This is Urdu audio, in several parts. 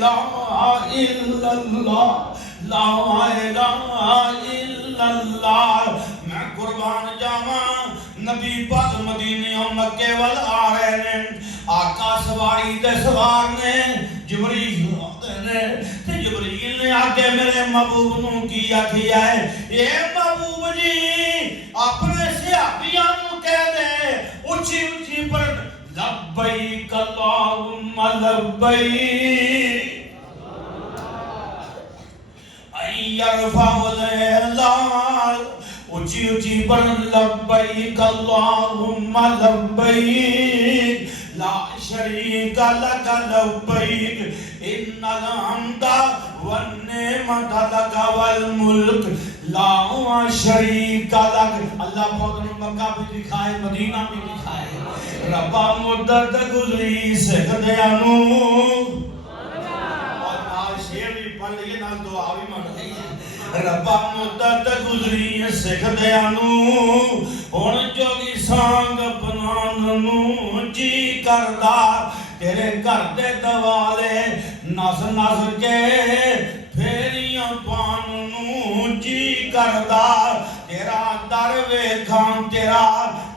لا الا اللہ لا الہ الا اللہ۔ میں قربان جاواں نبی پاک مدینے اور مکے وال آ رہے ہیں، آقا سواری دے سوار نے، جبریل آتے نے تے جبریل نے آگے میرے محبوب نو کیا ہے، اے محبوب جی اپنے صحابیاں نو کہہ دے اونچی اونچی پر لبیک اللہم لبیک یرفع الہلال، اونچی اونچی پر لبیک اللہم لبیک لا شریک لک لبیک ان الحمد والنعمت لک والملک لا شریک لک۔ اللہ پاک نے مکہ بھی دکھائے، مدینہ بھی دکھائے، ربا مدت گزری سکھدیاں نو، اور نال شیر بھی پڑھ لیے نال دعا بھی مانگ لئی، ربا مدت گزری سکھدیاں نو، ہن جوگی سانگ بنان نو جی کردا، تیرے گھر دے دوالے نس نس کے پھیریاں پان نو جی کردا، تیرا در ویکھاں تیرا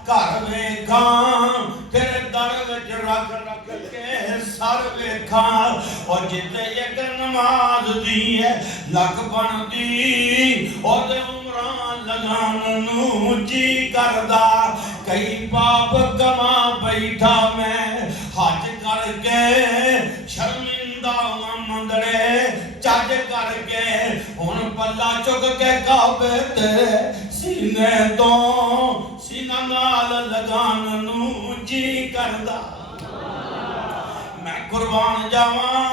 گھر ویکھاں، تیرے در وچ رکھ رکھ کے سر ویکھاں، اور جتے ایک نماز دی ہے لک بن دی، اور دے عمران لگان نو جی کردا، کئی پاپ کما بیٹھا میں حج کر کے شرمندہ مندرے چج کر کے، ہن پلا چک کے کعبے تے سینے تو سینہ نال لگان نو جی کردا۔ میں قربان جاواں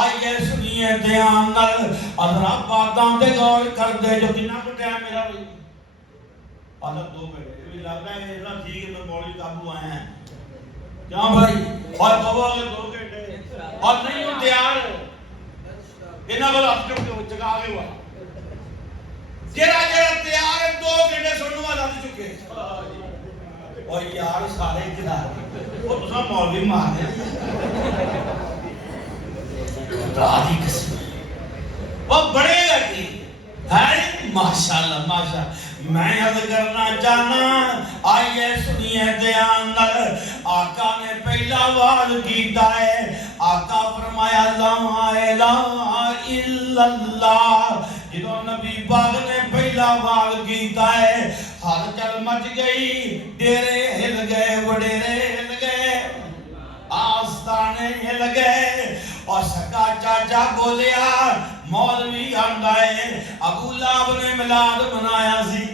آئیے سنیے دھیان نال، اذرا باتاں تے غور کر دے، جو کتنا کو ٹائم میرا بھی حالت 2 گھنٹے بھی لگ رہا ہے، اتنا ٹھیک ہے میں مولوی قابو آئے ہیں کیا بھائی، اور بابا کے 2 گھنٹے اور نہیں ہوں تیار، انہاں کو ہاتھ چکا کے ہوا جڑا تیار ہے 2 گھنٹے سننے والا ہاتھ چکے، اور یار سارے ادھر وہ تساں مولوی مارنے خدا دی قسم وہ بڑے گا کی ہے ماشاءاللہ ماشاءاللہ۔ میں عرض کرنا چاہنا آئیے سنیے دھیان نال، آقا نے پہلا واز کیتا ہے، آقا فرمایا لا الہ الا اللہ، جدو نبی پاک نے پہلا واز کیتا ہے ہلچل مچ گئی، ڈیرے ہل گئے، وڈیرے ہل گئے، آستانے ہل گئے، اور سکا چاچا بولیا مولوی آندا ہے ابو لہب نے میلاد منایا سی،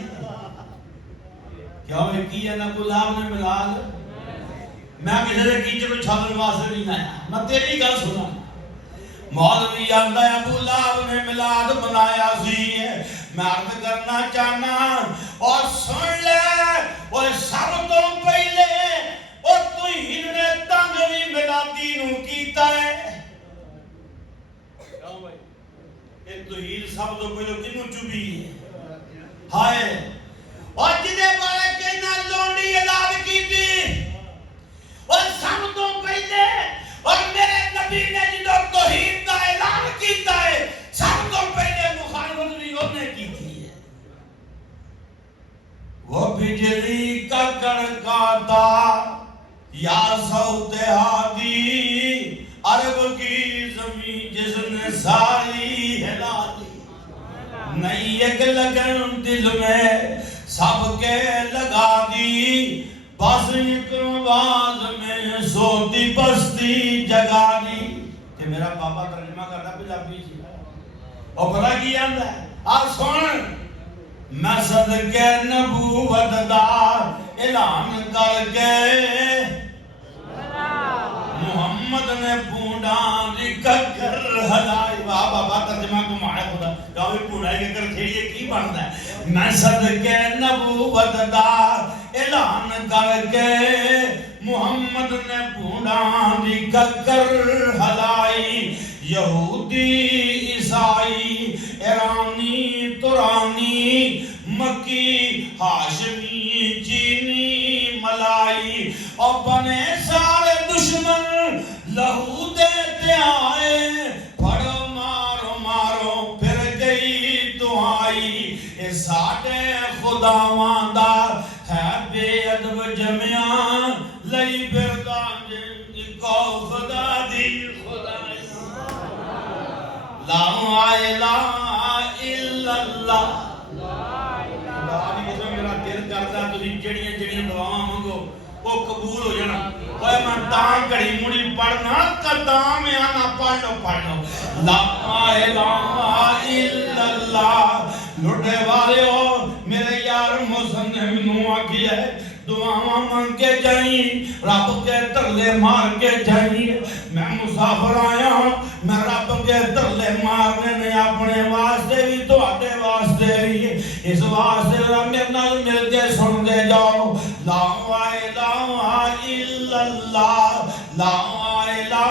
کیا ہوئے کی ہے نا ابو لہب نے میلاد، میں کسی نے کیچے کو چھاپن واسطے نہیں آیا، میں تیری گل سنا، مولوی آندا ہے ابو لہب نے میلاد منایا سی، میں عرض کرنا چاہنا اور سن لے، اور سب تو پہلے اور توہین نے تنگ بھی میلادی نو کیتا ہے، ایک توہین سب تو پہلے کنوں چوبی ہے ہائے، اور جدے بارے کہنا لونڈی اعلان کی تھی، اور سب تو پہلے اور میرے نبی نے جدو توحید کا اعلان کیتا ہے سب تو پہلے مخالفت بھی انہوں نے کی تھی ہے، وہ بجلی کا کڑکاتا یا صوت ہادی، عرب کی زمین جس نے ساری ہلا دی، نہیں ایک لگن دل میں سب کے لگا دی، بس ایک آواز میں سوتی بستی جگا دی، کہ میرا بابا ترجمہ کرتا پنجابی جی، اور پتہ کی آندا ہے آپ سن، میں صدقے نبوت دا اعلان کر کے محمد نے پونڈان دی ککر ہلائی، واہ بابا ترجمہ کمائے خدا کاوی پونڈائی ککر کھیڑیے کی بنتا ہے، میں صدقے نبوت دا اعلان کر کے محمد نے پونڈان دی ککر ہلائی، یہودی عیسائی ایرانی ترانی مکی ہاشمی چینی ملائی، اور بنے سارے دشمن لہو دیتے آئے خداواں دا ہے بے ادب جمیا لئی پھردا اکو خدا دی خدا لا الہ الا اللہ میرا دل کرتا تھی جڑیاں جڑیاں دعاواں منگو وہ قبول ہو جانا اوے میں تاں گھڑی مڑی پڑھنا کتاں میں آنا پڑھ لو لا الہ الا اللہ لڑے والے ہو میرے یار مصنف نو آگی ہے دعاواں مانگ کے جائیں رب کے ترلے مار کے جائیں میں مسافر آیا ہوں میں رب کے ترلے مارنے نے اپنے واسطے بھی تواڈے واسطے بھی اس واسطے میرے نال مل کے سن دے جاؤ لا الہ الا اللہ لا الہ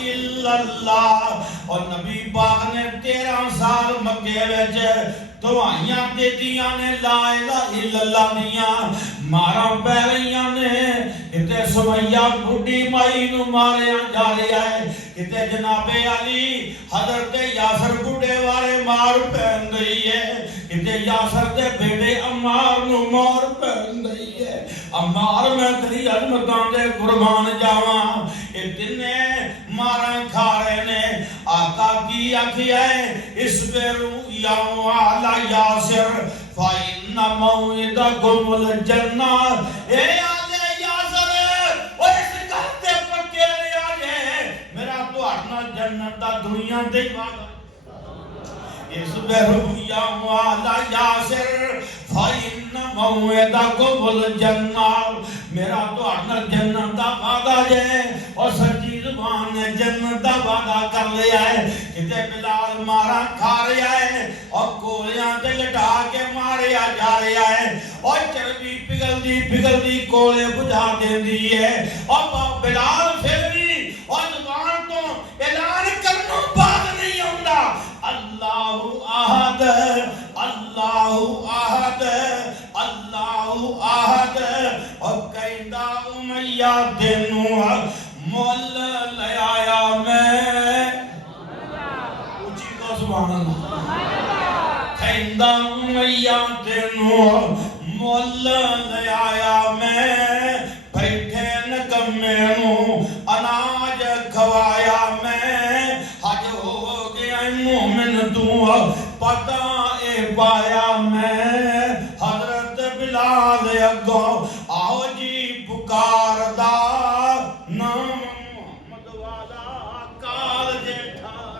الا اللہ اور نبی پاک نے 13 سال مکے وچ دعائیاں دیتیاں نے لا الہ الا اللہ دیاں مارا پیریاں نے کتے سمیہ بھوڈی مائی نو ماریا جا رہا ہے کتے جناب علی حضرت یاسر بھوڈے والے مار پہن رہی ہے کتے یاسر دے بیٹے عمار نو مار پہن رہی ہے عمار میں تیری عظمتاں دے قربان جاواں اتنے مارا کھا رہے نے آقا کی آکھی ہے اس بیرو یا والا یاسر فَإِنَّ مَوْعِدَكُمُ الْجَنَّةُ اے آجے یاسر اور اس کرتے پکے لے آجے میرا تو اٹھنا جنت دا دنیا دے وعدہ اس بیرو یا والا یاسر فَإِنَّ مَوْعِدَكُمُ الْجَنَّةُ میرا تو اٹھنا جنت دا وعدہ جے اور سچی زبان نے جنت دا وعدہ کر لیا ہے کتے بلال مارا کھا رہا ہے اور کولیاں تے لٹا کے ماریا جا رہا ہے اور چربی پگل دی کولے بجھا دے دی ہے اور بلال پھر بھی اور زبان تو اعلان کرنوں بعد نہیں ہوندا اللہ احد اللہ احد اللہ احد اور کہندا امیہ تینوں مول لے آیا میں اچھی کو سبحان اللہ کہندا امیہ تینوں مول لے آیا میں بیٹھے نکمے نوں اناج کھوایا میں حج ہو گیا مومن تو پتہ اے پایا میں حضرت بلال اگو آؤ جی پکار دا نام محمد والا کال جیٹھار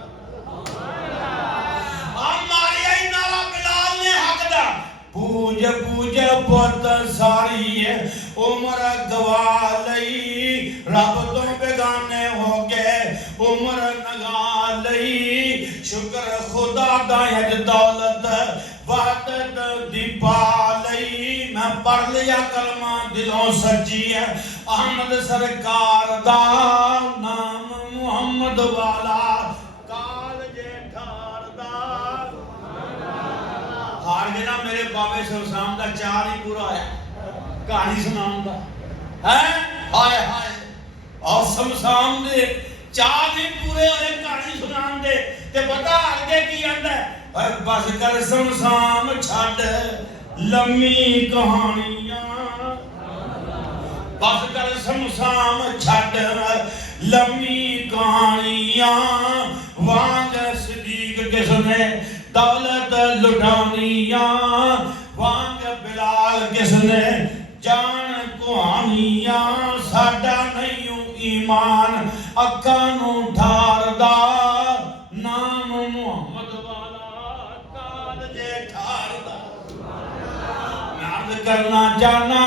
ہماری ای نالا بلال نے حق دا پوج پوت ساری عمر گوا لئی رب تو بیگانے ہو گئے عمر نگا لئی شکر خدا دائیں دولت وحدت دی پا لئی میں پڑھ لیا کلمہ دلوں سچی ہے احمد سرکار دا نام محمد والا کال جیٹھار دا ہار گنا میرے بابے شمشام دا چار ہی پورا ہے کہانی سنام دا ہے ہائے ہائے اور شمشام دے چار ہی پورے ہوئے کہانی سنام دے تے پتا آگے کی آندا ہے بس کر شمشام چھڈ لمی کہانیاں بس کر شمشام چھڈ لمی کہانیاں وانگ صدیق کس نے دولت لٹانیاں وانگ بلال کس نے جان کہانیاں ساڈا نہیں ایمان اکانو ٹھار دا نام محمد والا کال جیٹھار دا میں عرض کرنا چاہنا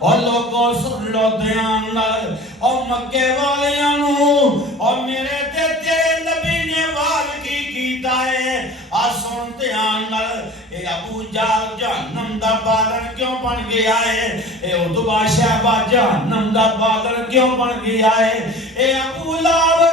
اور لوگوں سن لو دھیان نال اور مکے والیاں نو اور میرے تے تیرے نبی نے وال کی کیتا ہے آسون دھیان نال اے ابو جال جہنم دا بالن کیوں بن گیا ہے اے ادبا شہبہ جہنم دا بالن کیوں بن گیا ہے اے ابو لاب